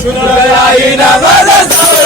Sudah lain apa lagi?